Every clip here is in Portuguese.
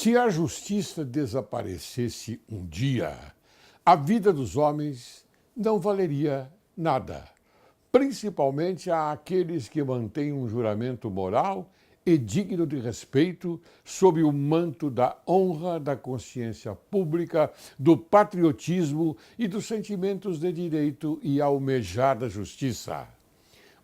Se a justiça desaparecesse um dia, a vida dos homens não valeria nada, principalmente àqueles que mantêm um juramento moral e digno de respeito sob o manto da honra, da consciência pública, do patriotismo e dos sentimentos de direito e almejada justiça.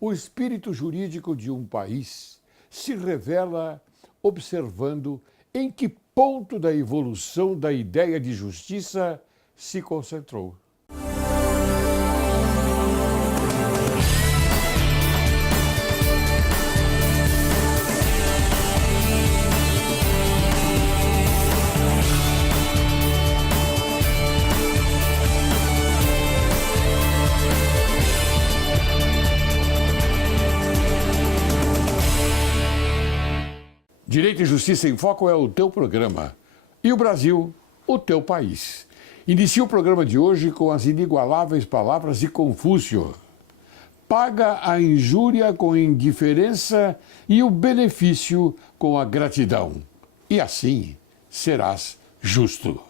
O espírito jurídico de um país se revela observando em que ponto da evolução da ideia de justiça se concentrou. Direito e Justiça em Foco é o teu programa. E o Brasil, o teu país. Inicia o programa de hoje com as inigualáveis palavras de Confúcio. Paga a injúria com indiferença e o benefício com a gratidão. E assim serás justo.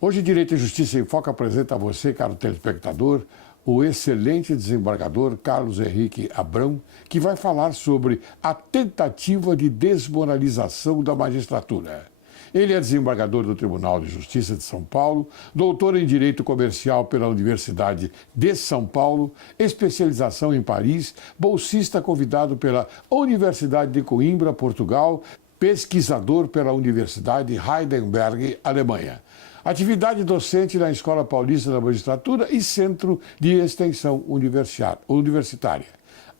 Hoje, Direito e Justiça em Foco apresenta a você, caro telespectador, o excelente desembargador Carlos Henrique Abrão, que vai falar sobre a tentativa de desmoralização da magistratura. Ele é desembargador do Tribunal de Justiça de São Paulo, doutor em Direito Comercial pela Universidade de São Paulo, especialização em Paris, bolsista convidado pela Universidade de Coimbra, Portugal, pesquisador pela Universidade Heidelberg, Alemanha. Atividade docente na Escola Paulista da Magistratura e Centro de Extensão Universitária.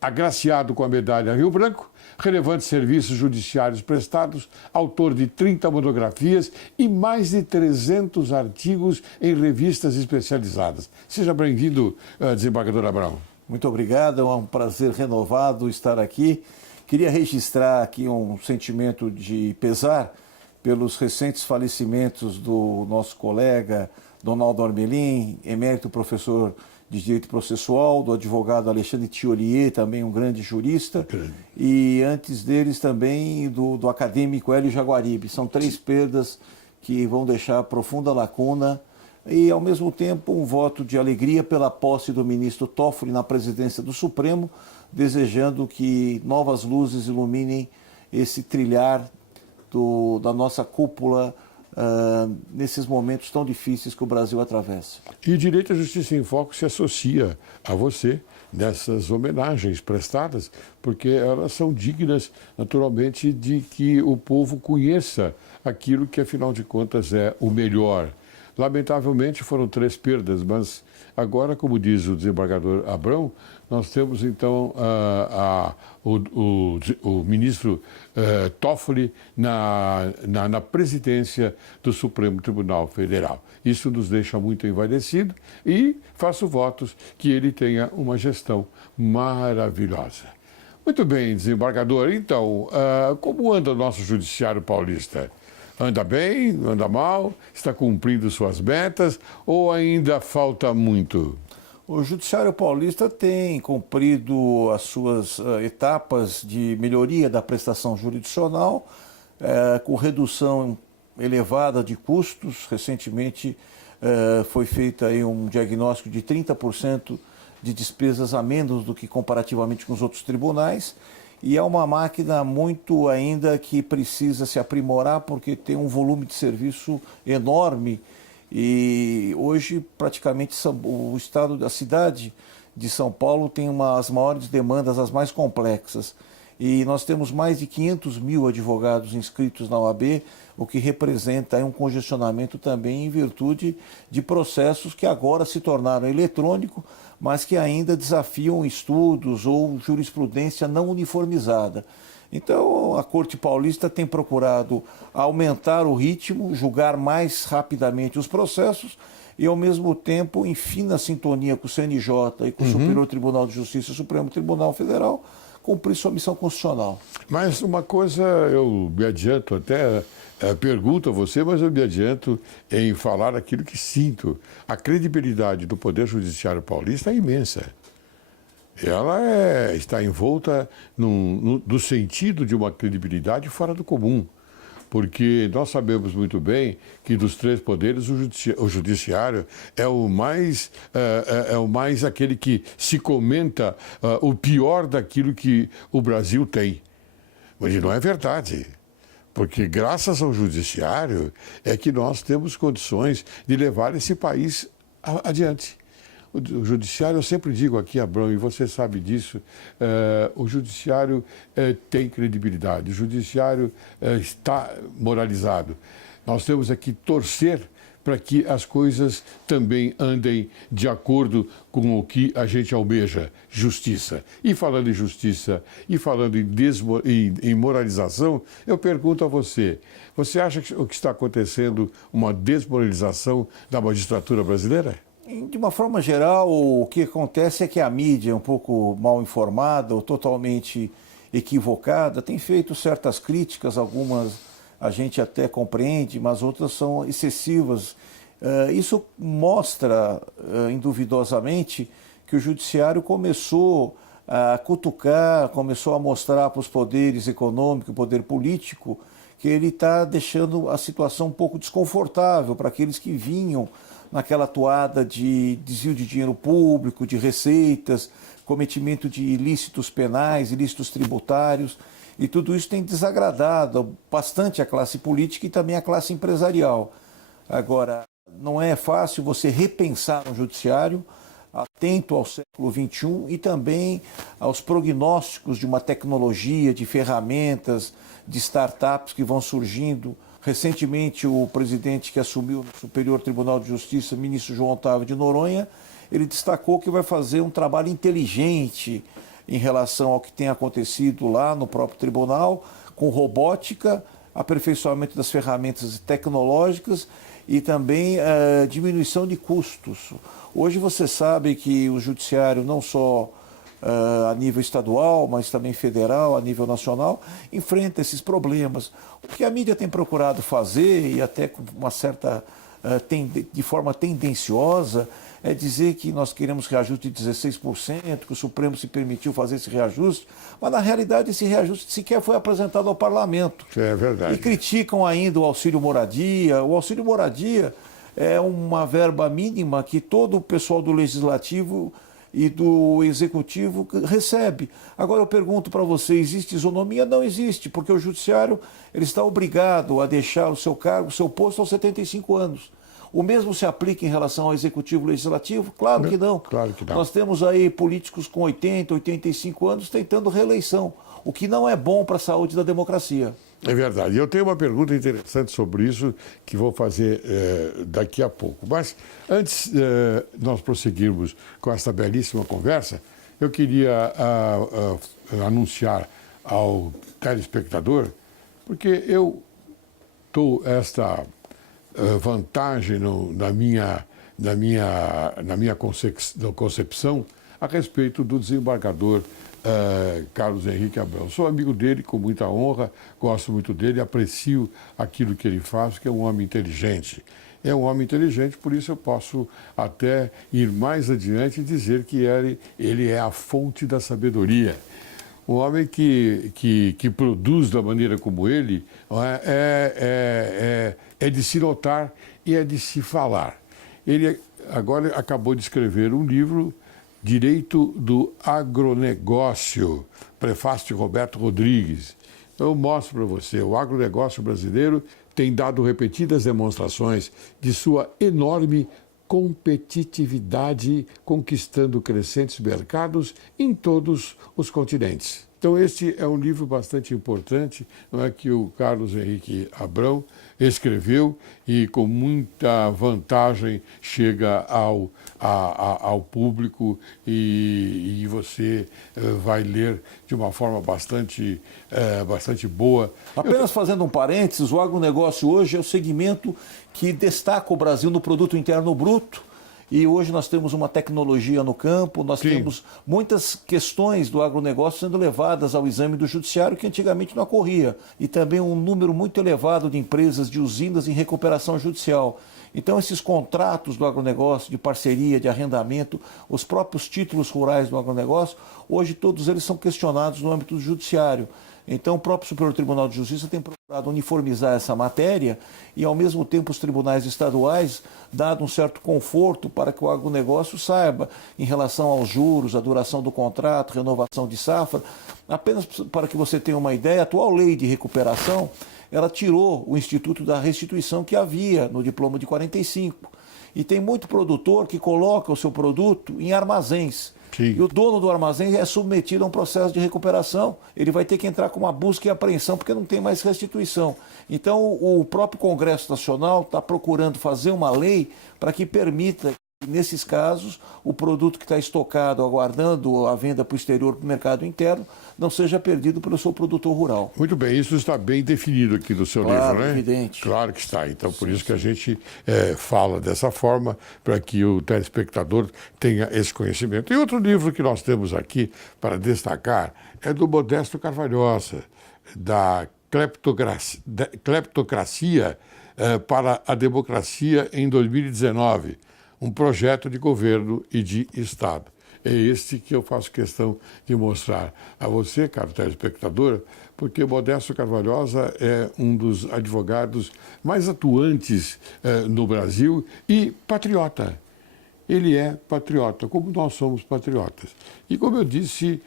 Agraciado com a Medalha Rio Branco, relevantes serviços judiciários prestados, autor de 30 monografias e mais de 300 artigos em revistas especializadas. Seja bem-vindo, desembargador Abrão. Muito obrigado, é um prazer renovado estar aqui. Queria registrar aqui um sentimento de pesar pelos recentes falecimentos do nosso colega Donaldo Armelin, emérito professor de Direito Processual, do advogado Alexandre Thiolier, também um grande jurista, e antes deles também do acadêmico Hélio Jaguaribe. São três perdas que vão deixar profunda lacuna e, ao mesmo tempo, um voto de alegria pela posse do ministro Toffoli na presidência do Supremo, desejando que novas luzes iluminem esse trilhar da nossa cúpula nesses momentos tão difíceis que o Brasil atravessa. E Direito e Justiça em Foco se associa a você nessas homenagens prestadas, porque elas são dignas, naturalmente, de que o povo conheça aquilo que, afinal de contas, é o melhor. Lamentavelmente foram três perdas, mas agora, como diz o desembargador Abrão, nós temos então o ministro Toffoli na presidência do Supremo Tribunal Federal. Isso nos deixa muito envaidecido e faço votos que ele tenha uma gestão maravilhosa. Muito bem, desembargador. Então, como anda o nosso judiciário paulista? Anda bem, anda mal, está cumprindo suas metas ou ainda falta muito? O Judiciário Paulista tem cumprido as suas etapas de melhoria da prestação jurisdicional, com redução elevada de custos. Recentemente foi feito aí um diagnóstico de 30% de despesas a menos do que comparativamente com os outros tribunais. E é uma máquina muito ainda que precisa se aprimorar porque tem um volume de serviço enorme e hoje praticamente a cidade de São Paulo tem as maiores demandas, as mais complexas. E nós temos mais de 500 mil advogados inscritos na OAB, o que representa aí um congestionamento também em virtude de processos que agora se tornaram eletrônicos, mas que ainda desafiam estudos ou jurisprudência não uniformizada. Então, a Corte Paulista tem procurado aumentar o ritmo, julgar mais rapidamente os processos e, ao mesmo tempo, em fina sintonia com o CNJ e com o Superior Tribunal de Justiça e o Supremo Tribunal Federal, cumprir sua missão constitucional. Mas uma coisa eu me adianto até, pergunto a você, mas eu me adianto em falar aquilo que sinto. A credibilidade do Poder Judiciário Paulista é imensa. Ela está envolta no sentido de uma credibilidade fora do comum. porque nós sabemos muito bem que dos três poderes o judiciário é o mais aquele que se comenta o pior daquilo que o Brasil tem. Mas não é verdade. Porque graças ao judiciário é que nós temos condições de levar esse país adiante. O judiciário, eu sempre digo aqui, Abrão, e você sabe disso, o judiciário tem credibilidade, o judiciário está moralizado. Nós temos aqui torcer para que as coisas também andem de acordo com o que a gente almeja, justiça. E falando em justiça e falando em moralização, eu pergunto a você, você acha que o que está acontecendo uma desmoralização da magistratura brasileira? De uma forma geral, o que acontece é que a mídia é um pouco mal informada ou totalmente equivocada, tem feito certas críticas, algumas a gente até compreende, mas outras são excessivas. Isso mostra, induvidosamente, que o judiciário começou a cutucar, começou a mostrar para os poderes econômicos, o poder político, que ele está deixando a situação um pouco desconfortável para aqueles que vinham naquela toada de desvio de dinheiro público, de receitas, cometimento de ilícitos penais, ilícitos tributários, e tudo isso tem desagradado bastante a classe política e também a classe empresarial. Agora, não é fácil você repensar um judiciário atento ao século XXI e também aos prognósticos de uma tecnologia, de ferramentas, de startups que vão surgindo. Recentemente, o presidente que assumiu no Superior Tribunal de Justiça, ministro João Otávio de Noronha, ele destacou que vai fazer um trabalho inteligente em relação ao que tem acontecido lá no próprio tribunal, com robótica, aperfeiçoamento das ferramentas tecnológicas e também diminuição de custos. Hoje você sabe que o judiciário, não só a nível estadual, mas também federal, a nível nacional, enfrenta esses problemas. O que a mídia tem procurado fazer, e até com uma certa, de forma tendenciosa, é dizer que nós queremos reajuste de 16%, que o Supremo se permitiu fazer esse reajuste, mas na realidade esse reajuste sequer foi apresentado ao parlamento. É verdade. E criticam ainda o auxílio moradia. O auxílio moradia é uma verba mínima que todo o pessoal do Legislativo e do Executivo recebe. Agora eu pergunto para você, existe isonomia? Não existe, porque o Judiciário ele está obrigado a deixar o seu cargo, o seu posto aos 75 anos. O mesmo se aplica em relação ao Executivo e Legislativo? Claro que não. Claro que não. Nós temos aí políticos com 80, 85 anos tentando reeleição, o que não é bom para a saúde da democracia. É verdade. Eu tenho uma pergunta interessante sobre isso que vou fazer daqui a pouco. Mas antes de nós prosseguirmos com essa belíssima conversa, eu queria anunciar ao telespectador, porque eu estou esta vantagem na minha concepção a respeito do desembargador Carlos Henrique Abrão. Sou amigo dele com muita honra, gosto muito dele, aprecio aquilo que ele faz, que é um homem inteligente. É um homem inteligente, por isso eu posso até ir mais adiante e dizer que ele é a fonte da sabedoria. Um homem que produz da maneira como ele é de se notar e é de se falar. Ele agora acabou de escrever um livro, Direito do Agronegócio, prefácio de Roberto Rodrigues. Eu mostro para você, o agronegócio brasileiro tem dado repetidas demonstrações de sua enorme competitividade, conquistando crescentes mercados em todos os continentes. Então, este é um livro bastante importante, não é, que o Carlos Henrique Abrão escreveu e com muita vantagem chega ao público e você vai ler de uma forma bastante boa. Apenas fazendo um parênteses, o agronegócio hoje é o segmento que destaca o Brasil no produto interno bruto. E hoje nós temos uma tecnologia no campo, nós temos muitas questões do agronegócio sendo levadas ao exame do judiciário que antigamente não ocorria. E também um número muito elevado de empresas, de usinas em recuperação judicial. Então esses contratos do agronegócio, de parceria, de arrendamento, os próprios títulos rurais do agronegócio, hoje todos eles são questionados no âmbito do judiciário. Então, o próprio Superior Tribunal de Justiça tem procurado uniformizar essa matéria e, ao mesmo tempo, os tribunais estaduais dado um certo conforto para que o agronegócio saiba em relação aos juros, a duração do contrato, renovação de safra. Apenas para que você tenha uma ideia, a atual lei de recuperação, ela tirou o instituto da restituição que havia no diploma de 45. E tem muito produtor que coloca o seu produto em armazéns. Sim. E o dono do armazém é submetido a um processo de recuperação. Ele vai ter que entrar com uma busca e apreensão porque não tem mais restituição. Então, o próprio Congresso Nacional está procurando fazer uma lei para que permita, nesses casos, o produto que está estocado, aguardando a venda para o exterior, para o mercado interno, não seja perdido pelo seu produtor rural. Muito bem, isso está bem definido aqui no seu Claro, livro, né? Evidente. Claro que está. Então, por isso que a gente fala dessa forma, para que o telespectador tenha esse conhecimento. E outro livro que nós temos aqui para destacar é do Modesto Carvalhosa, da Cleptocracia para a Democracia em 2019, um projeto de governo e de Estado. É este que eu faço questão de mostrar a você, caro telespectador, porque Modesto Carvalhosa é um dos advogados mais atuantes no Brasil e patriota. Ele é patriota, como nós somos patriotas. E como eu disse,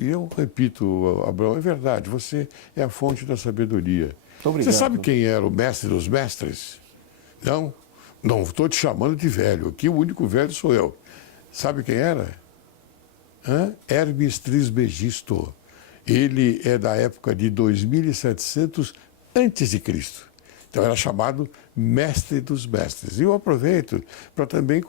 e eu repito, Abraão, é verdade, você é a fonte da sabedoria. Muito obrigado. Você sabe quem era o mestre dos mestres? Não? Não estou te chamando de velho, aqui o único velho sou eu. Sabe quem era? Hermes Trismegisto. Ele é da época de 2700 a.C. Então era chamado mestre dos mestres. E eu aproveito para também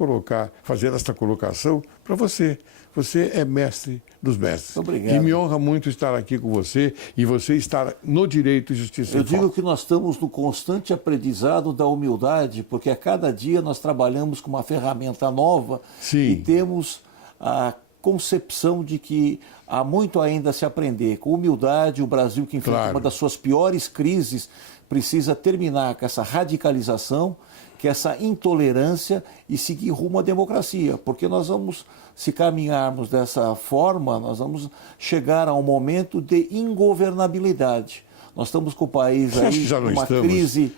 fazer esta colocação para você. Você é mestre dos mestres. Obrigado. E me honra muito estar aqui com você e você estar no direito e justiça. Eu digo que nós estamos no constante aprendizado da humildade, porque a cada dia nós trabalhamos com uma ferramenta nova. Sim. E temos a concepção de que há muito ainda a se aprender. Com humildade, o Brasil, que enfrenta uma das suas piores crises, precisa terminar com essa radicalização, com essa intolerância e seguir rumo à democracia, porque nós vamos, se caminharmos dessa forma, nós vamos chegar a um momento de ingovernabilidade. Nós estamos com o país aí numa crise.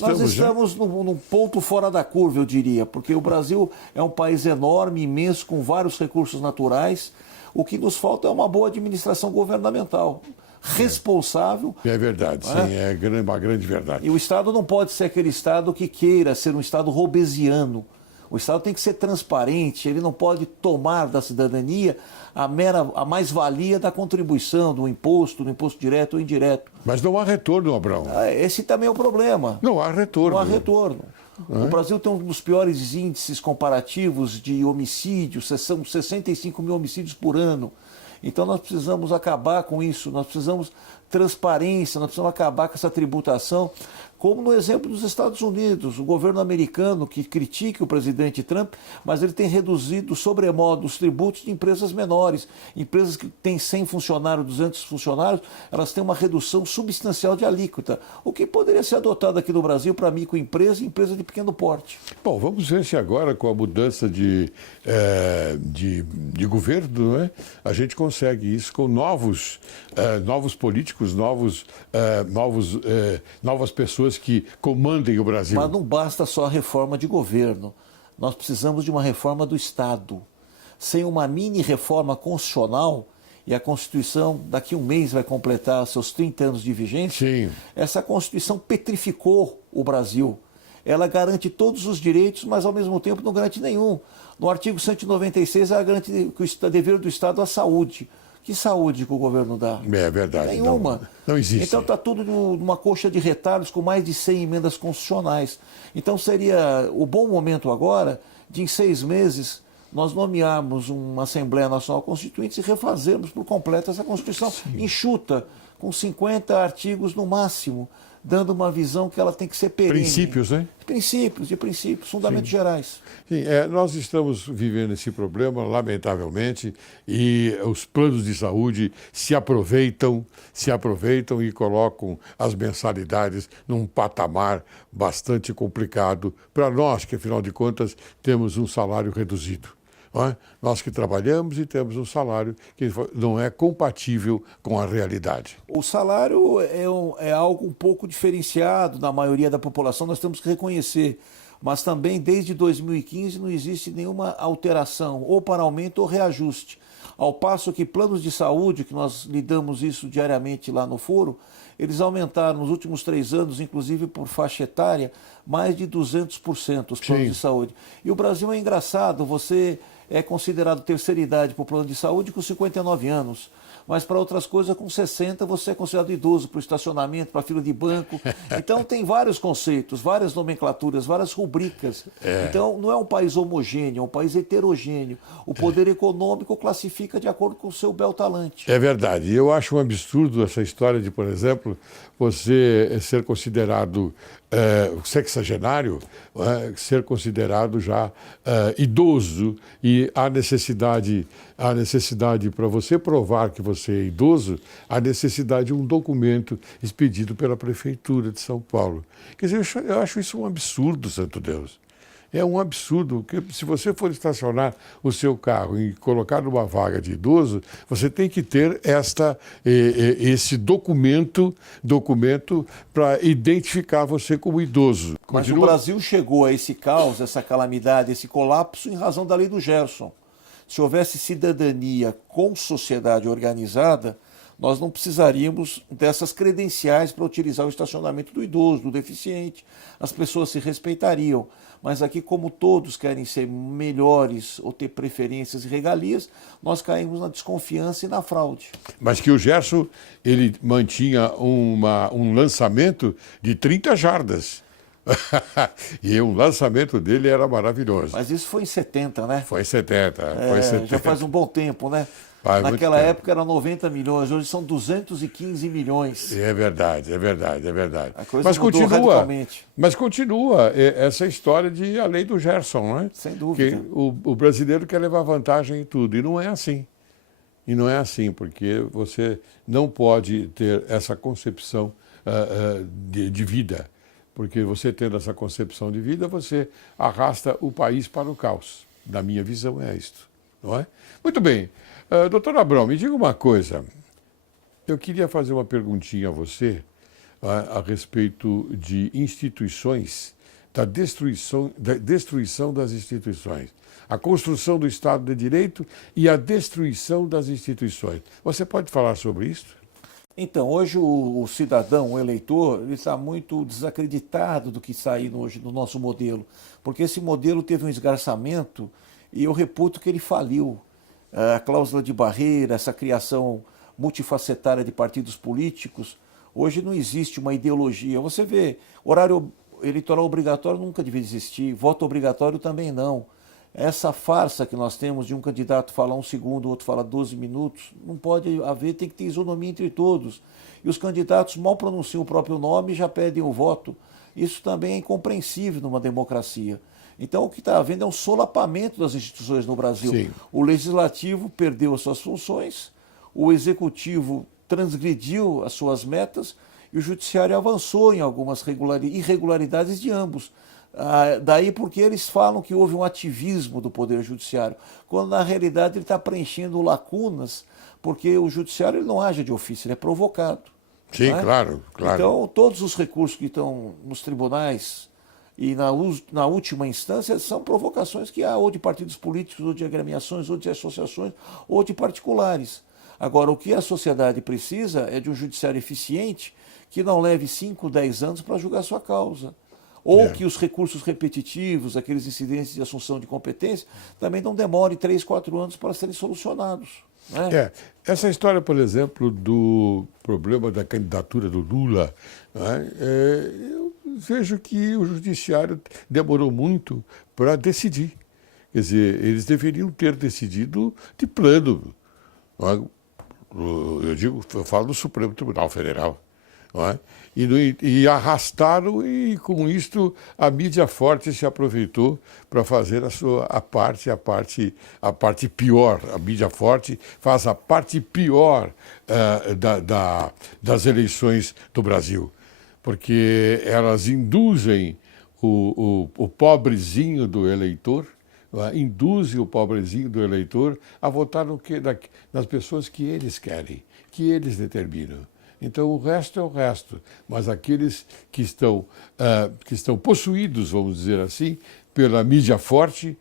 Nós estamos num ponto fora da curva, eu diria, porque o Brasil é um país enorme, imenso, com vários recursos naturais. O que nos falta é uma boa administração governamental, responsável. É verdade, sim, é uma grande verdade. E o Estado não pode ser aquele Estado que queira ser um Estado robesiano. O Estado tem que ser transparente, ele não pode tomar da cidadania a mais-valia da contribuição, do imposto direto ou indireto. Mas não há retorno, Abraão. Esse também é o problema. Não há retorno. Não há retorno. O Brasil tem um dos piores índices comparativos de homicídios, são 65 mil homicídios por ano. Então nós precisamos acabar com isso, nós precisamos transparência, nós precisamos acabar com essa tributação, como no exemplo dos Estados Unidos, o governo americano que critica o presidente Trump, mas ele tem reduzido sobremodo os tributos de empresas menores. Empresas que têm 100 funcionários, 200 funcionários, elas têm uma redução substancial de alíquota, o que poderia ser adotado aqui no Brasil para microempresa e empresa de pequeno porte. Bom, vamos ver se agora com a mudança de governo, né, a gente consegue isso com novos políticos, novas pessoas que comandem o Brasil. Mas não basta só a reforma de governo. Nós precisamos de uma reforma do Estado. Sem uma mini-reforma constitucional, e a Constituição daqui a um mês vai completar seus 30 anos de vigência, sim, essa Constituição petrificou o Brasil. Ela garante todos os direitos, mas ao mesmo tempo não garante nenhum. No artigo 196, ela garante que o dever do Estado é a saúde. Que saúde que o governo dá? É verdade. Nenhuma. Não existe. Então está tudo numa coxa de retalhos com mais de 100 emendas constitucionais. Então seria o bom momento agora de, em 6 meses, nós nomearmos uma Assembleia Nacional Constituinte e refazermos por completo essa Constituição enxuta, com 50 artigos no máximo, dando uma visão que ela tem que ser perene. Princípios, né? Princípios, fundamentos gerais. Sim, nós estamos vivendo esse problema, lamentavelmente, e os planos de saúde se aproveitam e colocam as mensalidades num patamar bastante complicado para nós, que afinal de contas temos um salário reduzido. não é? Nós que trabalhamos e temos um salário que não é compatível com a realidade. O salário é algo um pouco diferenciado na maioria da população, nós temos que reconhecer. Mas também, desde 2015, não existe nenhuma alteração, ou para aumento ou reajuste. Ao passo que planos de saúde, que nós lidamos isso diariamente lá no foro, eles aumentaram nos últimos 3 anos, inclusive por faixa etária, mais de 200% os planos Sim. de saúde. E o Brasil é engraçado, você é considerado terceira idade para o plano de saúde com 59 anos. Mas para outras coisas, com 60, você é considerado idoso para o estacionamento, para a fila de banco. Então, tem vários conceitos, várias nomenclaturas, várias rubricas. Então, não é um país homogêneo, é um país heterogêneo. O poder econômico classifica de acordo com o seu bel talante. É verdade. Eu acho um absurdo essa história de, por exemplo, você ser considerado sexagenário, ser considerado já idoso, e há necessidade para você provar que você é idoso, há necessidade de um documento expedido pela Prefeitura de São Paulo. Quer dizer, eu acho isso um absurdo, santo Deus. É um absurdo, que se você for estacionar o seu carro e colocar numa vaga de idoso, você tem que ter esse documento para identificar você como idoso. Mas o Brasil chegou a esse caos, essa calamidade, esse colapso em razão da lei do Gerson. Se houvesse cidadania com sociedade organizada, nós não precisaríamos dessas credenciais para utilizar o estacionamento do idoso, do deficiente. As pessoas se respeitariam. Mas aqui, como todos querem ser melhores ou ter preferências e regalias, nós caímos na desconfiança e na fraude. Mas que o Gerson, ele mantinha um lançamento de 30 jardas. E o lançamento dele era maravilhoso. Mas isso foi em 70, né? Foi em 70. Foi em 70. Já faz um bom tempo, né? Naquela época era 90 milhões, hoje são 215 milhões. É verdade, é verdade, é verdade. A coisa mudou radicalmente. Mas continua essa história de a lei do Gerson, não é? Sem dúvida. Que o brasileiro quer levar vantagem em tudo, e não é assim. E não é assim, porque você não pode ter essa concepção de vida. Porque você tendo essa concepção de vida, você arrasta o país para o caos. Na minha visão é isto, não é? Muito bem. Doutor Abrão, me diga uma coisa. Eu queria fazer uma perguntinha a você a respeito de instituições, da destruição das instituições, a construção do Estado de Direito e a destruição das instituições. Você pode falar sobre isso? Então, hoje o cidadão, o eleitor, ele está muito desacreditado do que está aí hoje no nosso modelo, porque esse modelo teve um esgarçamento e eu reputo que ele faliu. A cláusula de barreira, essa criação multifacetária de partidos políticos, hoje não existe uma ideologia. Você vê, horário eleitoral obrigatório nunca devia existir, voto obrigatório também não. Essa farsa que nós temos de um candidato falar 1 segundo, o outro fala 12 minutos, não pode haver, tem que ter isonomia entre todos. E os candidatos mal pronunciam o próprio nome e já pedem o voto. Isso também é incompreensível numa democracia. Então, o que está havendo é um solapamento das instituições no Brasil. Sim. O Legislativo perdeu as suas funções, o Executivo transgrediu as suas metas e o Judiciário avançou em algumas irregularidades de ambos. Daí porque eles falam que houve um ativismo do Poder Judiciário, quando na realidade ele está preenchendo lacunas, porque o Judiciário ele não age de ofício, ele é provocado. Sim, né? claro. Então, todos os recursos que estão nos tribunais e na última instância são provocações que há ou de partidos políticos, ou de agremiações, ou de associações, ou de particulares. Agora, o que a sociedade precisa é de um judiciário eficiente que não leve 5, 10 anos para julgar sua causa. Ou que os recursos repetitivos, aqueles incidentes de assunção de competência, também não demorem 3, 4 anos para serem solucionados. Né? Essa história, por exemplo, do problema da candidatura do Lula, né? Eu vejo que o judiciário demorou muito para decidir. Quer dizer, eles deveriam ter decidido de plano. Não é? Eu falo do Supremo Tribunal Federal. Não é? E arrastaram, e com isto a mídia forte se aproveitou para fazer a parte pior. A mídia forte faz a parte pior das eleições do Brasil, porque elas induzem o pobrezinho do eleitor, induzem o pobrezinho do eleitor a votar nas pessoas que eles querem, que eles determinam. Então o resto é o resto, mas aqueles que estão possuídos, vamos dizer assim, pela mídia forte,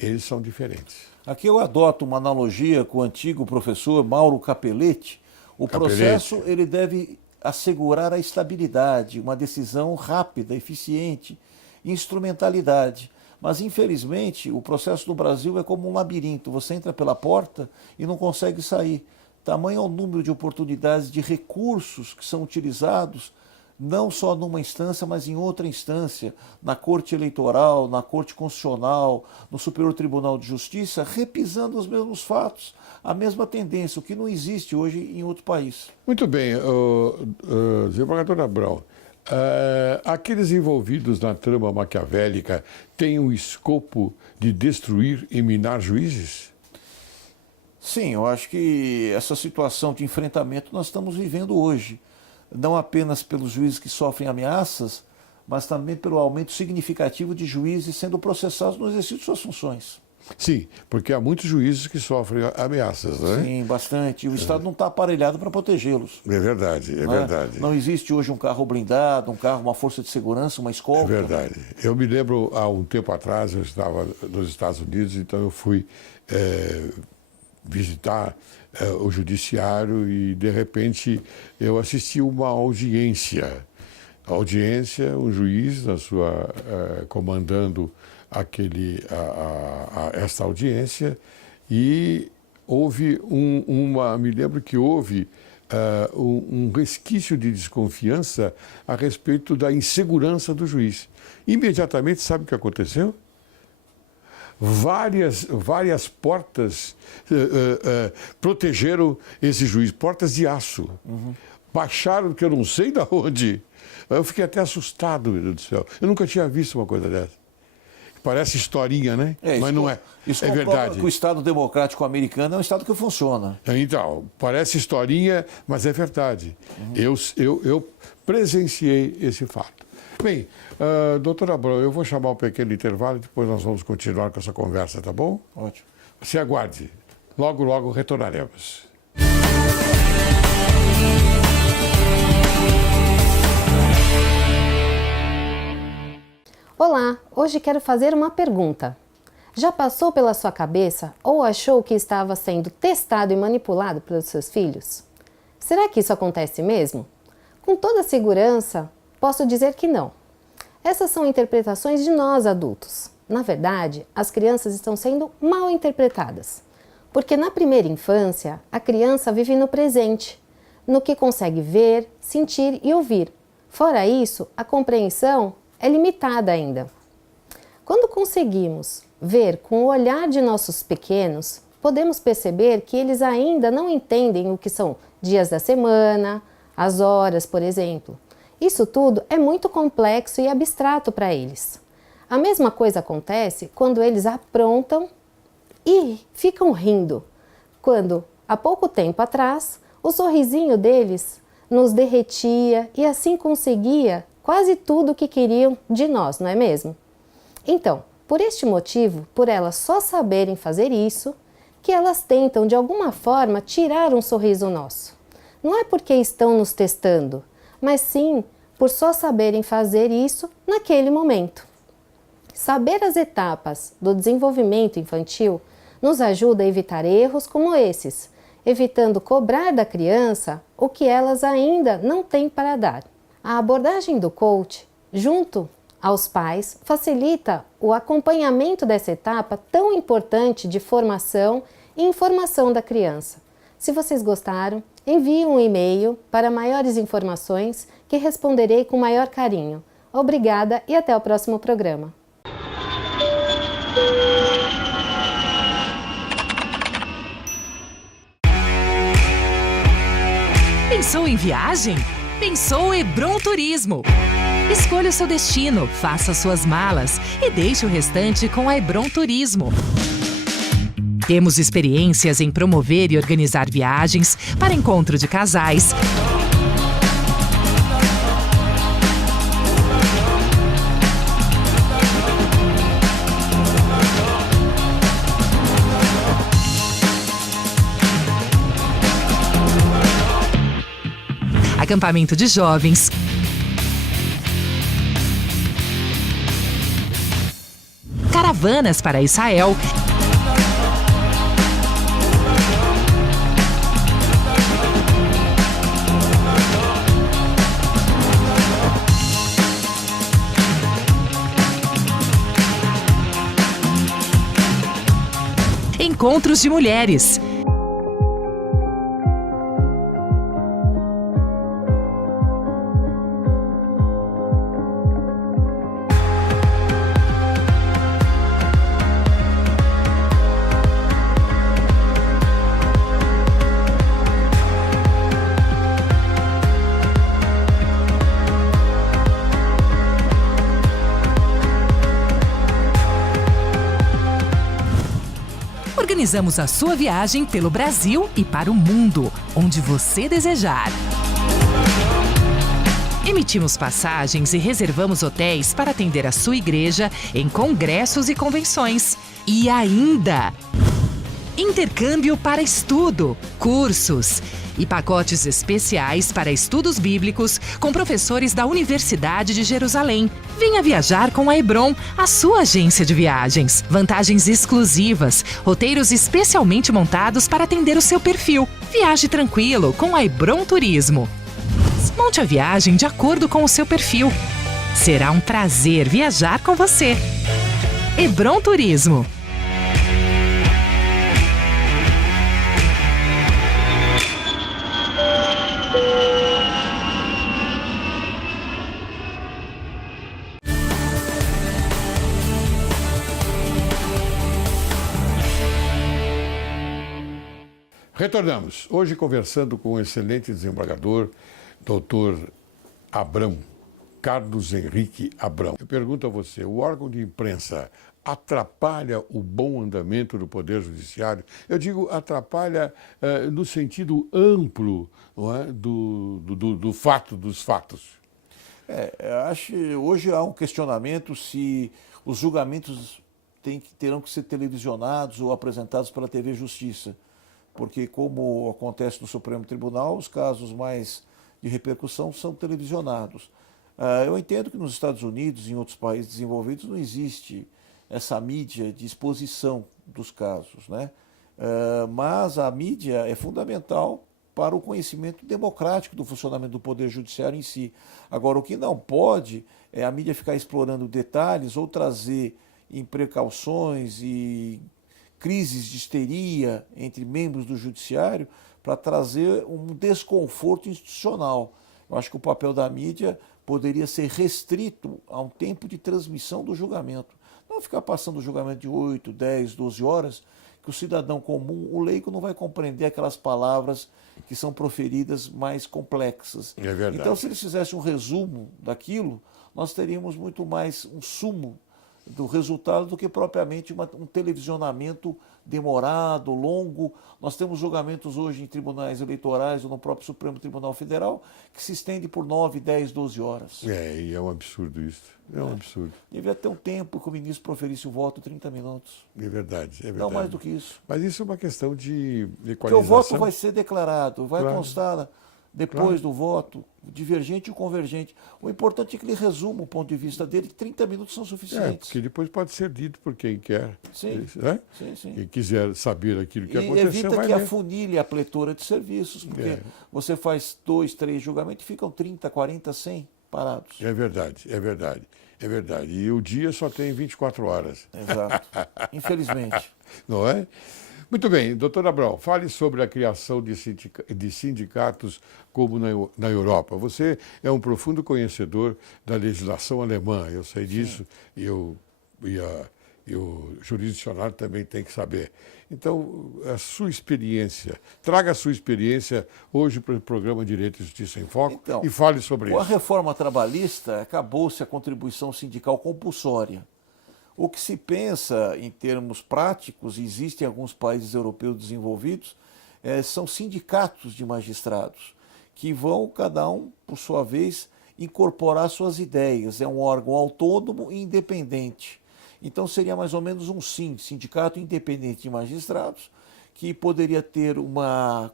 eles são diferentes. Aqui eu adoto uma analogia com o antigo professor Mauro Capelletti. O processo ele deve assegurar a estabilidade, uma decisão rápida, eficiente, instrumentalidade. Mas, infelizmente, o processo no Brasil é como um labirinto. Você entra pela porta e não consegue sair. Tamanho é o número de oportunidades, de recursos que são utilizados, não só numa instância, mas em outra instância, na Corte Eleitoral, na Corte Constitucional, no Superior Tribunal de Justiça, repisando os mesmos fatos, a mesma tendência, o que não existe hoje em outro país. Muito bem, desembargador Abrão, aqueles envolvidos na trama maquiavélica têm o escopo de destruir e minar juízes? Sim, eu acho que essa situação de enfrentamento nós estamos vivendo hoje. Não apenas pelos juízes que sofrem ameaças, mas também pelo aumento significativo de juízes sendo processados no exercício de suas funções. Sim, porque há muitos juízes que sofrem ameaças, não é? Sim, bastante. E o Estado não está aparelhado para protegê-los. É verdade, é verdade. Não existe hoje um carro blindado, uma força de segurança, uma escolta. É verdade. Eu me lembro, há um tempo atrás, eu estava nos Estados Unidos, então eu fui visitar o judiciário e, de repente, eu assisti uma audiência. A audiência, um juiz comandando esta audiência, e houve me lembro que houve um resquício de desconfiança a respeito da insegurança do juiz. Imediatamente, sabe o que aconteceu? Várias portas protegeram esse juiz, portas de aço. Uhum. Baixaram, que eu não sei de onde. Eu fiquei até assustado, meu Deus do céu. Eu nunca tinha visto uma coisa dessa. Parece historinha, né? Mas não é. Isso é verdade. Que o Estado democrático americano é um Estado que funciona. Então, parece historinha, mas é verdade. Uhum. Eu presenciei esse fato. Bem, doutor Abrão, eu vou chamar um pequeno intervalo e depois nós vamos continuar com essa conversa, tá bom? Ótimo. Se aguarde. Logo, logo retornaremos. Olá, hoje quero fazer uma pergunta. Já passou pela sua cabeça ou achou que estava sendo testado e manipulado pelos seus filhos? Será que isso acontece mesmo? Com toda segurança, posso dizer que não. Essas são interpretações de nós adultos. Na verdade, as crianças estão sendo mal interpretadas. Porque na primeira infância, a criança vive no presente, no que consegue ver, sentir e ouvir. Fora isso, a compreensão é limitada ainda. Quando conseguimos ver com o olhar de nossos pequenos, podemos perceber que eles ainda não entendem o que são dias da semana, as horas, por exemplo. Isso tudo é muito complexo e abstrato para eles. A mesma coisa acontece quando eles aprontam e ficam rindo, quando, há pouco tempo atrás, o sorrisinho deles nos derretia e assim conseguia quase tudo o que queriam de nós, não é mesmo? Então, por este motivo, por elas só saberem fazer isso, que elas tentam de alguma forma tirar um sorriso nosso. Não é porque estão nos testando, mas sim por só saberem fazer isso naquele momento. Saber as etapas do desenvolvimento infantil nos ajuda a evitar erros como esses, evitando cobrar da criança o que elas ainda não têm para dar. A abordagem do coach, junto aos pais, facilita o acompanhamento dessa etapa tão importante de formação e informação da criança. Se vocês gostaram, envie um e-mail para maiores informações que responderei com maior carinho. Obrigada e até o próximo programa. Pensou em viagem? Pensou Hebron Turismo. Escolha o seu destino, faça suas malas e deixe o restante com a Hebron Turismo. Temos experiências em promover e organizar viagens para encontro de casais, acampamento de jovens, caravanas para Israel, encontros de mulheres, organizamos a sua viagem pelo Brasil e para o mundo, onde você desejar. Emitimos passagens e reservamos hotéis para atender a sua igreja em congressos e convenções. E ainda, intercâmbio para estudo, cursos e pacotes especiais para estudos bíblicos com professores da Universidade de Jerusalém. Venha viajar com a Hebron, a sua agência de viagens. Vantagens exclusivas, roteiros especialmente montados para atender o seu perfil. Viaje tranquilo com a Hebron Turismo. Monte a viagem de acordo com o seu perfil. Será um prazer viajar com você. Hebron Turismo. Retornamos. Hoje conversando com o excelente desembargador, doutor Abrão, Carlos Henrique Abrão. Eu pergunto a você, o órgão de imprensa atrapalha o bom andamento do Poder Judiciário? Eu digo atrapalha no sentido amplo, não é? do fato, dos fatos. Eu acho que hoje há um questionamento se os julgamentos terão que ser televisionados ou apresentados pela TV Justiça. Porque, como acontece no Supremo Tribunal, os casos mais de repercussão são televisionados. Eu entendo que nos Estados Unidos e em outros países desenvolvidos não existe essa mídia de exposição dos casos, né? Mas a mídia é fundamental para o conhecimento democrático do funcionamento do Poder Judiciário em si. Agora, o que não pode é a mídia ficar explorando detalhes ou trazer imprecauções e crises de histeria entre membros do judiciário para trazer um desconforto institucional. Eu acho que o papel da mídia poderia ser restrito a um tempo de transmissão do julgamento. Não ficar passando o julgamento de 8, 10, 12 horas, que o cidadão comum, o leigo, não vai compreender aquelas palavras que são proferidas mais complexas. É verdade. Então, se eles fizessem um resumo daquilo, nós teríamos muito mais um sumo do resultado do que propriamente um televisionamento demorado, longo. Nós temos julgamentos hoje em tribunais eleitorais ou no próprio Supremo Tribunal Federal que se estende por 9, 10, 12 horas. E é um absurdo isso. É um absurdo. Devia ter um tempo que o ministro proferisse o voto, 30 minutos. É verdade, é verdade. Não mais do que isso. Mas isso é uma questão de equalização. Porque o voto vai ser declarado, vai Claro. constar depois do voto, divergente e convergente. O importante é que ele resuma o ponto de vista dele, que 30 minutos são suficientes. Porque depois pode ser dito por quem quer. Sim, Né? sim. Quem quiser saber aquilo que E aconteceu, evita vai que ler. afunilhe a pletora de serviços, porque você faz 2, 3 julgamentos e ficam 30, 40, 100 parados. É verdade, é verdade, é verdade. E o dia só tem 24 horas. Exato. Infelizmente. Não é? Muito bem, doutor Abrão, fale sobre a criação de sindicatos como na Europa. Você é um profundo conhecedor da legislação alemã, eu sei disso, e o jurisdicionário também tem que saber. Então, a sua experiência, traga a sua experiência hoje para o programa Direito e Justiça em Foco e fale sobre com isso. a reforma trabalhista, acabou-se a contribuição sindical compulsória. O que se pensa em termos práticos, existem alguns países europeus desenvolvidos, são sindicatos de magistrados, que vão, cada um, por sua vez, incorporar suas ideias. É um órgão autônomo e independente. Então seria mais ou menos um Sindicato Independente de Magistrados, que poderia ter uma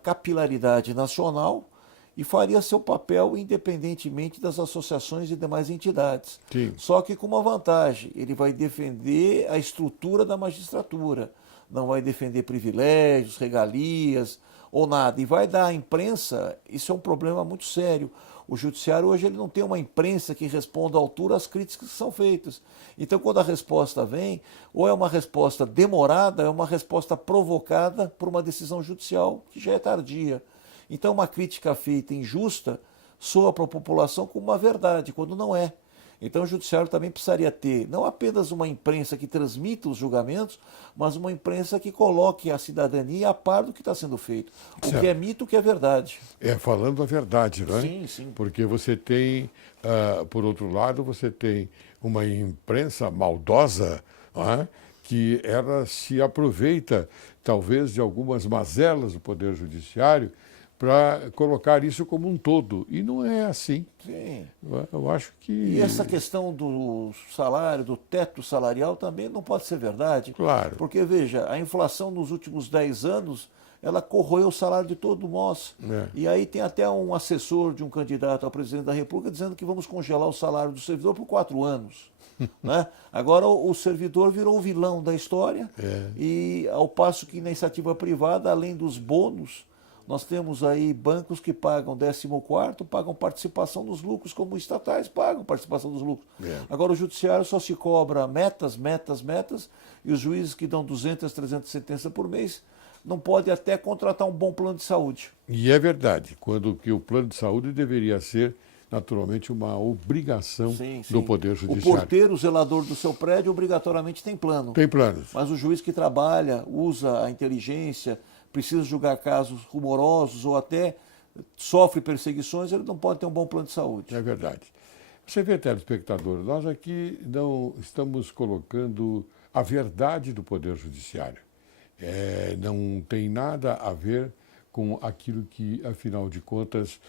capilaridade nacional e faria seu papel independentemente das associações e demais entidades. Sim. Só que com uma vantagem, ele vai defender a estrutura da magistratura, não vai defender privilégios, regalias ou nada. E vai dar à imprensa, isso é um problema muito sério. O judiciário hoje ele não tem uma imprensa que responda à altura às críticas que são feitas. Então, quando a resposta vem, ou é uma resposta demorada, ou é uma resposta provocada por uma decisão judicial que já é tardia. Então, uma crítica feita injusta soa para a população como uma verdade, quando não é. Então, o judiciário também precisaria ter não apenas uma imprensa que transmita os julgamentos, mas uma imprensa que coloque a cidadania a par do que está sendo feito. O Certo. que é mito, o que é verdade. Falando a verdade, não é? Sim, sim. Porque você tem, por outro lado, você tem uma imprensa maldosa, não é? Que ela se aproveita, talvez, de algumas mazelas do Poder Judiciário para colocar isso como um todo. E não é assim. Sim. Eu acho que... E essa questão do salário, do teto salarial, também não pode ser verdade. Claro. Porque, veja, a inflação nos últimos 10 anos, ela corroeu o salário de todos nós. É. E aí tem até um assessor de um candidato ao presidente da República dizendo que vamos congelar o salário do servidor por 4 anos. Né? Agora o servidor virou o vilão da história, e ao passo que na iniciativa privada, além dos bônus, nós temos aí bancos que pagam 14º, pagam participação nos lucros, como estatais pagam participação dos lucros. Agora o judiciário só se cobra metas, e os juízes que dão 200, 300 sentenças por mês não podem até contratar um bom plano de saúde. E é verdade, quando que o plano de saúde deveria ser, naturalmente, uma obrigação do Poder Judiciário. O porteiro, o zelador do seu prédio, obrigatoriamente tem plano. Tem planos. Mas o juiz que trabalha, usa a inteligência, precisa julgar casos rumorosos ou até sofre perseguições, ele não pode ter um bom plano de saúde. É verdade. Você vê, telespectador, nós aqui não estamos colocando a verdade do Poder Judiciário. Não tem nada a ver com aquilo que, afinal de contas,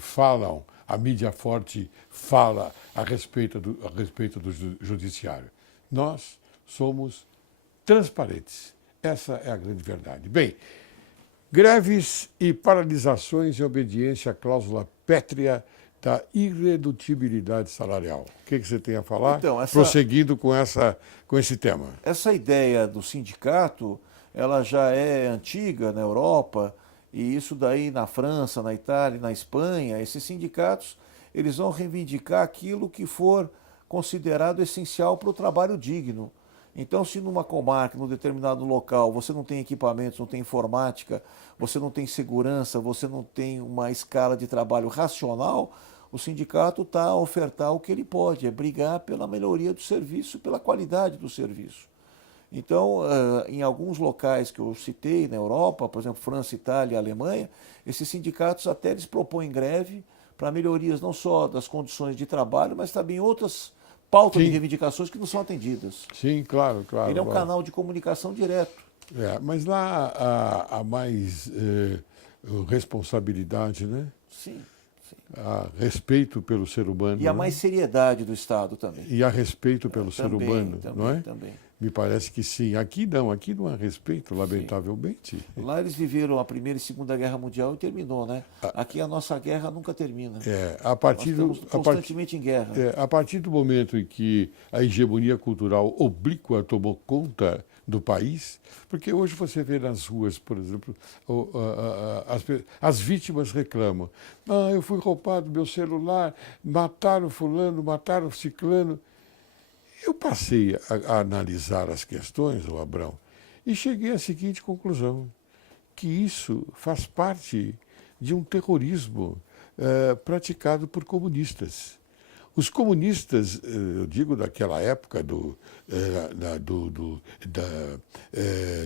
falam, a mídia forte fala a respeito do judiciário. Nós somos transparentes. Essa é a grande verdade. Bem, greves e paralisações em obediência à cláusula pétrea da irredutibilidade salarial. O que você tem a falar? Então, prosseguindo com esse tema. Essa ideia do sindicato, ela já é antiga na Europa, e isso daí na França, na Itália, na Espanha, esses sindicatos, eles vão reivindicar aquilo que for considerado essencial para o trabalho digno. Então, se numa comarca, num determinado local, você não tem equipamentos, não tem informática, você não tem segurança, você não tem uma escala de trabalho racional, o sindicato está a ofertar o que ele pode, é brigar pela melhoria do serviço, pela qualidade do serviço. Então, em alguns locais que eu citei na Europa, por exemplo, França, Itália e Alemanha, esses sindicatos até eles propõem greve para melhorias não só das condições de trabalho, mas também outras pautas de reivindicações que não são atendidas. Sim, claro. Ele é um canal de comunicação direto. Mas lá há mais responsabilidade, né? Sim. Há respeito pelo ser humano. E há mais seriedade do Estado também. E há respeito pelo ser humano, não é? Também. Me parece que sim. Aqui não há respeito, lamentavelmente. Lá eles viveram a Primeira e Segunda Guerra Mundial e terminou, né? Aqui a nossa guerra nunca termina. Nós estamos constantemente em guerra. A partir do momento em que a hegemonia cultural oblíqua tomou conta do país, porque hoje você vê nas ruas, por exemplo, as vítimas reclamam. Eu fui roubado meu celular, mataram fulano, mataram ciclano. Eu passei a analisar as questões, Abrão, e cheguei à seguinte conclusão, que isso faz parte de um terrorismo praticado por comunistas. Os comunistas, eu digo daquela época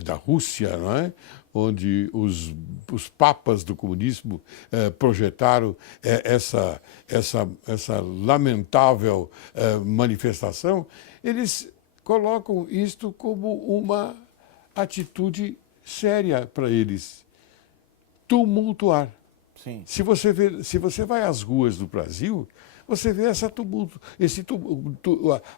da Rússia, não é? Onde os papas do comunismo projetaram essa lamentável manifestação, eles colocam isto como uma atitude séria para eles, tumultuar. Sim. Se você vai às ruas do Brasil, você vê esse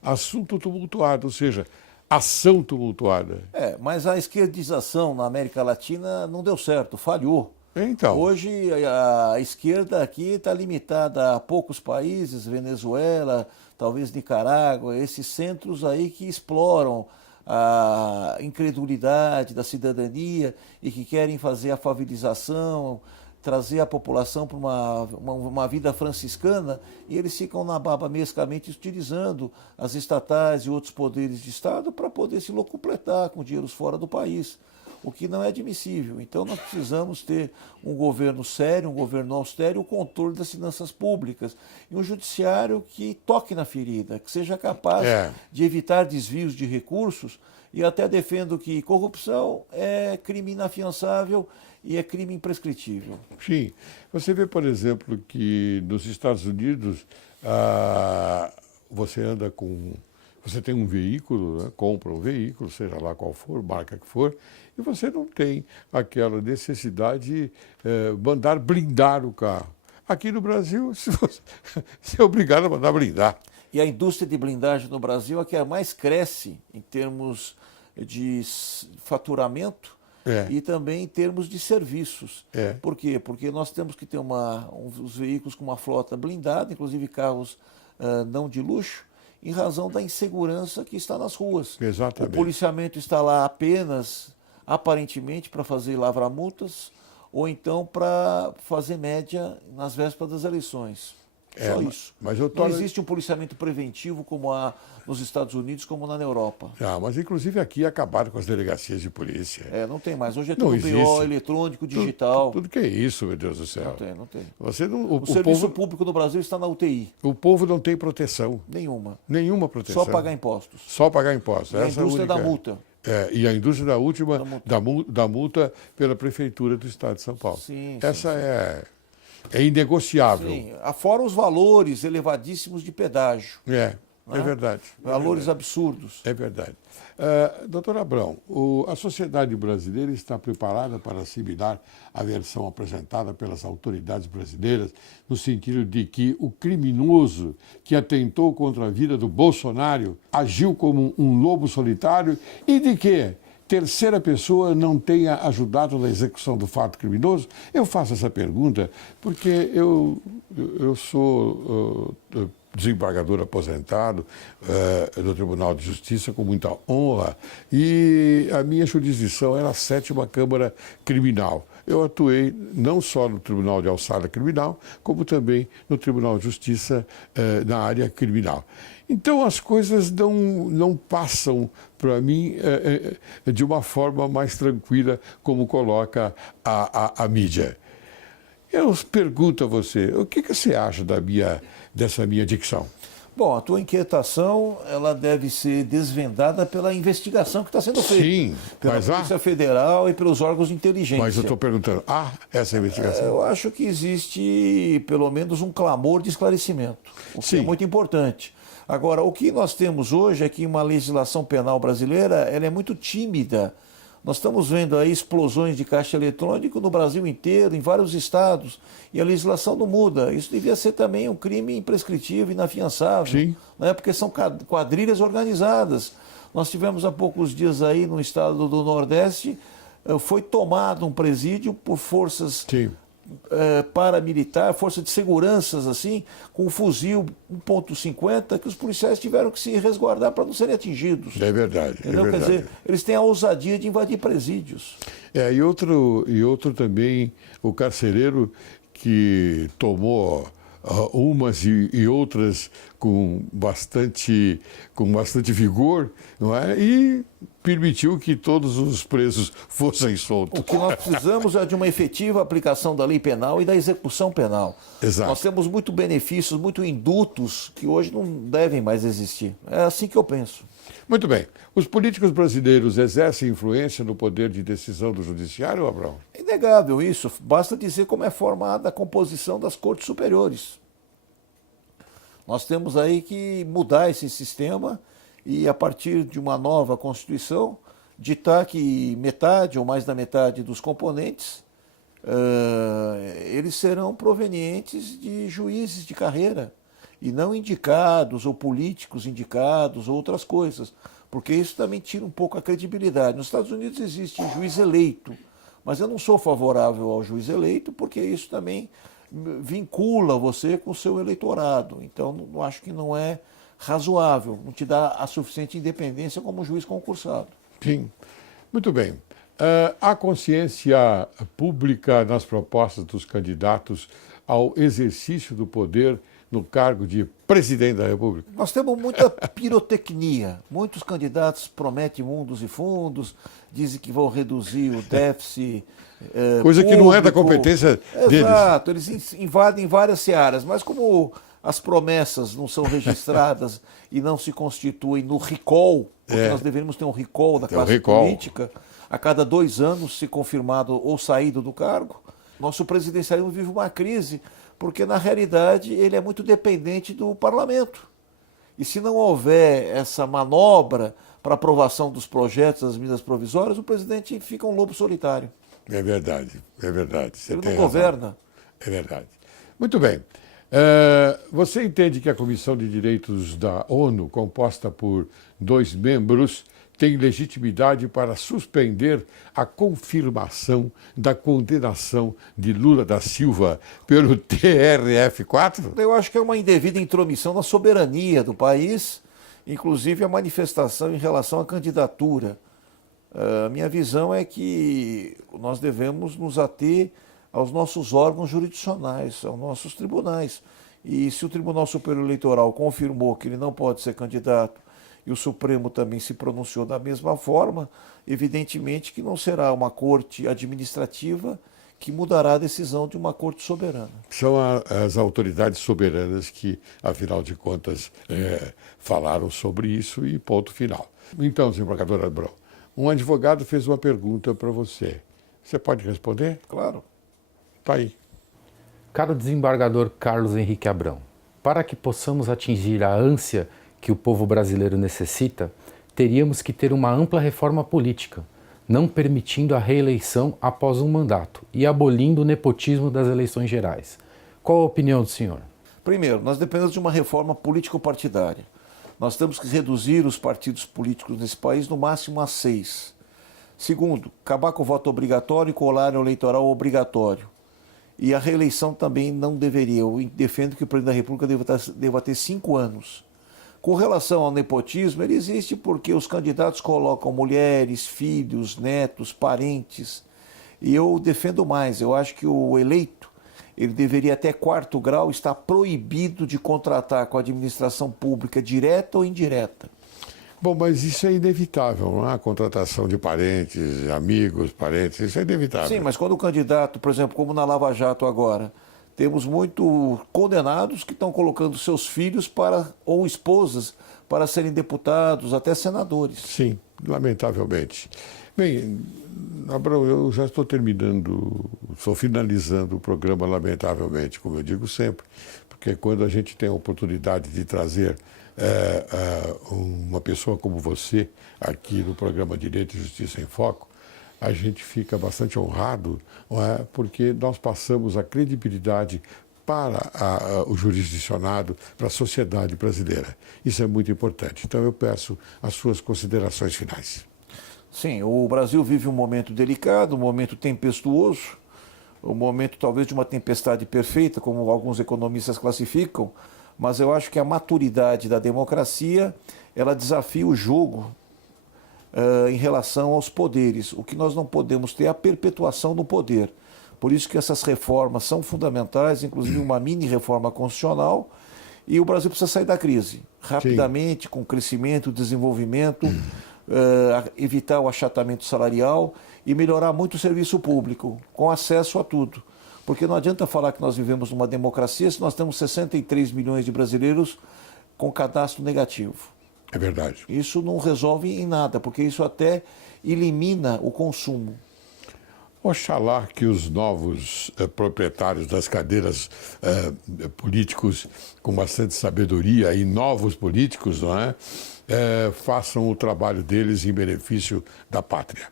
assunto tumultuado, ou seja, ação tumultuada. Mas a esquerdização na América Latina não deu certo, falhou. Então, Hoje a esquerda aqui está limitada a poucos países, Venezuela, talvez Nicarágua, esses centros aí que exploram a incredulidade da cidadania e que querem fazer a favelização, trazer a população para uma vida franciscana, e eles ficam na babamescamente utilizando as estatais e outros poderes de Estado para poder se locupletar com dinheiros fora do país, o que não é admissível. Então nós precisamos ter um governo sério, um governo austero, o controle das finanças públicas e um judiciário que toque na ferida, que seja capaz de evitar desvios de recursos, e até defendo que corrupção é crime inafiançável e é crime imprescritível. sim. Você vê, por exemplo, que nos Estados Unidos você anda com... Você tem um veículo, né? Compra um veículo, seja lá qual for, marca que for, e você não tem aquela necessidade de mandar blindar o carro. Aqui no Brasil, você é obrigado a mandar blindar. E a indústria de blindagem no Brasil é que mais cresce em termos de faturamento e também em termos de serviços. Por quê? Porque nós temos que ter os veículos com uma frota blindada, inclusive carros não de luxo, em razão da insegurança que está nas ruas. Exatamente. O policiamento está lá apenas, aparentemente, para fazer lavra-multas ou então para fazer média nas vésperas das eleições. Só isso. Mas não existe um policiamento preventivo como há nos Estados Unidos, como na Europa. Mas inclusive aqui acabaram com as delegacias de polícia. Não tem mais. Hoje é Não tudo existe. BO, eletrônico, digital. Tudo que é isso, meu Deus do céu. Não tem. Você não, O serviço público no Brasil está na UTI. O povo não tem proteção. Nenhuma proteção. Só pagar impostos. Só pagar impostos. E a indústria da multa. E a indústria da multa pela Prefeitura do Estado de São Paulo. Essa é inegociável. Sim, afora os valores elevadíssimos de pedágio. É verdade. Valores absurdos. É verdade. Doutor Abrão, a sociedade brasileira está preparada para assimilar a versão apresentada pelas autoridades brasileiras, no sentido de que o criminoso que atentou contra a vida do Bolsonaro agiu como um lobo solitário e de que terceira pessoa não tenha ajudado na execução do fato criminoso? Eu faço essa pergunta porque eu sou desembargador aposentado do Tribunal de Justiça com muita honra, e a minha jurisdição era a 7ª Câmara Criminal. Eu atuei não só no Tribunal de Alçada Criminal, como também no Tribunal de Justiça na área criminal. Então as coisas não passam para mim de uma forma mais tranquila, como coloca a mídia. Eu pergunto a você, o que você acha dessa minha dicção? Bom, a tua inquietação ela deve ser desvendada pela investigação que está sendo feita. Sim, pela Polícia Federal e pelos órgãos de inteligência. Mas eu estou perguntando, essa investigação? Eu acho que existe pelo menos um clamor de esclarecimento, o que é muito importante. Agora, o que nós temos hoje é que uma legislação penal brasileira ela é muito tímida. Nós estamos vendo aí explosões de caixa eletrônico no Brasil inteiro, em vários estados, e a legislação não muda. Isso devia ser também um crime imprescritível, inafiançável, né? Porque são quadrilhas organizadas. Nós tivemos há poucos dias aí no estado do Nordeste, foi tomado um presídio por forças paramilitar, força de seguranças assim, com um fuzil 1.50, que os policiais tiveram que se resguardar para não serem atingidos. É verdade. Entendeu? Quer dizer, eles têm a ousadia de invadir presídios. E outro também, o carcereiro que tomou umas e outras com bastante vigor, não é? E permitiu que todos os presos fossem soltos. O que nós precisamos é de uma efetiva aplicação da lei penal e da execução penal. Exato. Nós temos muitos benefícios, muitos indutos que hoje não devem mais existir. É assim que eu penso. Muito bem. Os políticos brasileiros exercem influência no poder de decisão do judiciário, Abrão? É inegável isso. Basta dizer como é formada a composição das cortes superiores. Nós temos aí que mudar esse sistema e, a partir de uma nova Constituição, ditar que metade ou mais da metade dos componentes eles serão provenientes de juízes de carreira e não indicados ou políticos indicados ou outras coisas, porque isso também tira um pouco a credibilidade. Nos Estados Unidos existe um juiz eleito Mas eu não sou favorável ao juiz eleito, porque isso também vincula você com o seu eleitorado. Então, acho que não é razoável, não te dá a suficiente independência como juiz concursado. Sim. Muito bem. Há consciência pública nas propostas dos candidatos ao exercício do poder no cargo de presidente da República? Nós temos muita pirotecnia. Muitos candidatos prometem mundos e fundos, dizem que vão reduzir o déficit coisa que não é da competência deles. Exato, eles invadem várias searas, mas como as promessas não são registradas e não se constituem no recall, porque nós deveríamos ter um recall da classe política, a cada 2 anos, se confirmado ou saído do cargo, nosso presidencialismo vive uma crise, porque na realidade ele é muito dependente do parlamento. E se não houver essa manobra para aprovação dos projetos, das medidas provisórias, o presidente fica um lobo solitário. É verdade, é verdade. Você ele tem não governa. Razão. É verdade. Muito bem. Você entende que a Comissão de Direitos da ONU, composta por 2 membros, tem legitimidade para suspender a confirmação da condenação de Lula da Silva pelo TRF4? Eu acho que é uma indevida intromissão na soberania do país, inclusive a manifestação em relação à candidatura. A minha visão é que nós devemos nos ater aos nossos órgãos jurisdicionais, aos nossos tribunais. E se o Tribunal Superior Eleitoral confirmou que ele não pode ser candidato e o Supremo também se pronunciou da mesma forma, evidentemente que não será uma corte administrativa que mudará a decisão de uma corte soberana. São as autoridades soberanas que, afinal de contas, falaram sobre isso e ponto final. Então, desembargador Abrão, um advogado fez uma pergunta para você. Você pode responder? Claro. Está aí. Caro desembargador Carlos Henrique Abrão, para que possamos atingir a ânsia que o povo brasileiro necessita, teríamos que ter uma ampla reforma política, não permitindo a reeleição após um mandato e abolindo o nepotismo das eleições gerais. Qual a opinião do senhor? Primeiro, nós dependemos de uma reforma político-partidária. Nós temos que reduzir os partidos políticos nesse país no máximo a 6. Segundo, acabar com o voto obrigatório e com o horário eleitoral obrigatório. E a reeleição também não deveria. Eu defendo que o presidente da República deva ter 5 anos. Com relação ao nepotismo, ele existe porque os candidatos colocam mulheres, filhos, netos, parentes. E eu defendo mais. Eu acho que o eleito, ele deveria até 4º grau estar proibido de contratar com a administração pública direta ou indireta. Bom, mas isso é inevitável, não é? A contratação de parentes, amigos, parentes, isso é inevitável. Sim, mas quando o candidato, por exemplo, como na Lava Jato agora, temos muitos condenados que estão colocando seus filhos ou esposas para serem deputados, até senadores. Sim, lamentavelmente. Bem, Abrão, eu já estou finalizando o programa, lamentavelmente, como eu digo sempre, porque quando a gente tem a oportunidade de trazer uma pessoa como você aqui no programa Direito e Justiça em Foco, a gente fica bastante honrado, não é? Porque nós passamos a credibilidade para o jurisdicionado, para a sociedade brasileira. Isso é muito importante. Então eu peço as suas considerações finais. Sim, o Brasil vive um momento delicado, um momento tempestuoso, um momento talvez de uma tempestade perfeita, como alguns economistas classificam, mas eu acho que a maturidade da democracia, ela desafia o jogo em relação aos poderes. O que nós não podemos ter é a perpetuação do poder. Por isso que essas reformas são fundamentais, inclusive uma mini-reforma constitucional, e o Brasil precisa sair da crise rapidamente, com crescimento, desenvolvimento, evitar o achatamento salarial e melhorar muito o serviço público, com acesso a tudo. Porque não adianta falar que nós vivemos numa democracia se nós temos 63 milhões de brasileiros com cadastro negativo. É verdade. Isso não resolve em nada, porque isso até elimina o consumo. Oxalá que os novos proprietários das cadeiras políticos com bastante sabedoria e novos políticos, não é? Façam o trabalho deles em benefício da pátria.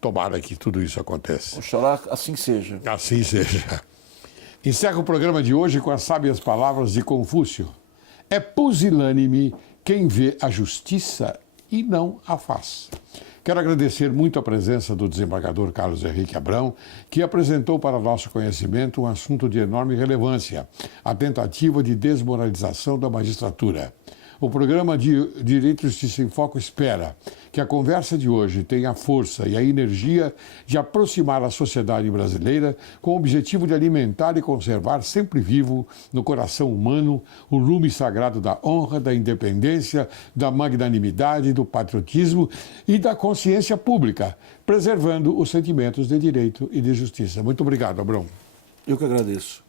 Tomara que tudo isso aconteça. Oxalá assim seja. Assim seja. Encerro o programa de hoje com as sábias palavras de Confúcio. É pusilânime quem vê a justiça e não a faz. Quero agradecer muito a presença do desembargador Carlos Henrique Abrão, que apresentou para nosso conhecimento um assunto de enorme relevância, a tentativa de desmoralização da magistratura. O programa de Direito e Justiça em Foco espera que a conversa de hoje tenha a força e a energia de aproximar a sociedade brasileira com o objetivo de alimentar e conservar sempre vivo no coração humano o lume sagrado da honra, da independência, da magnanimidade, do patriotismo e da consciência pública, preservando os sentimentos de direito e de justiça. Muito obrigado, Abrão. Eu que agradeço.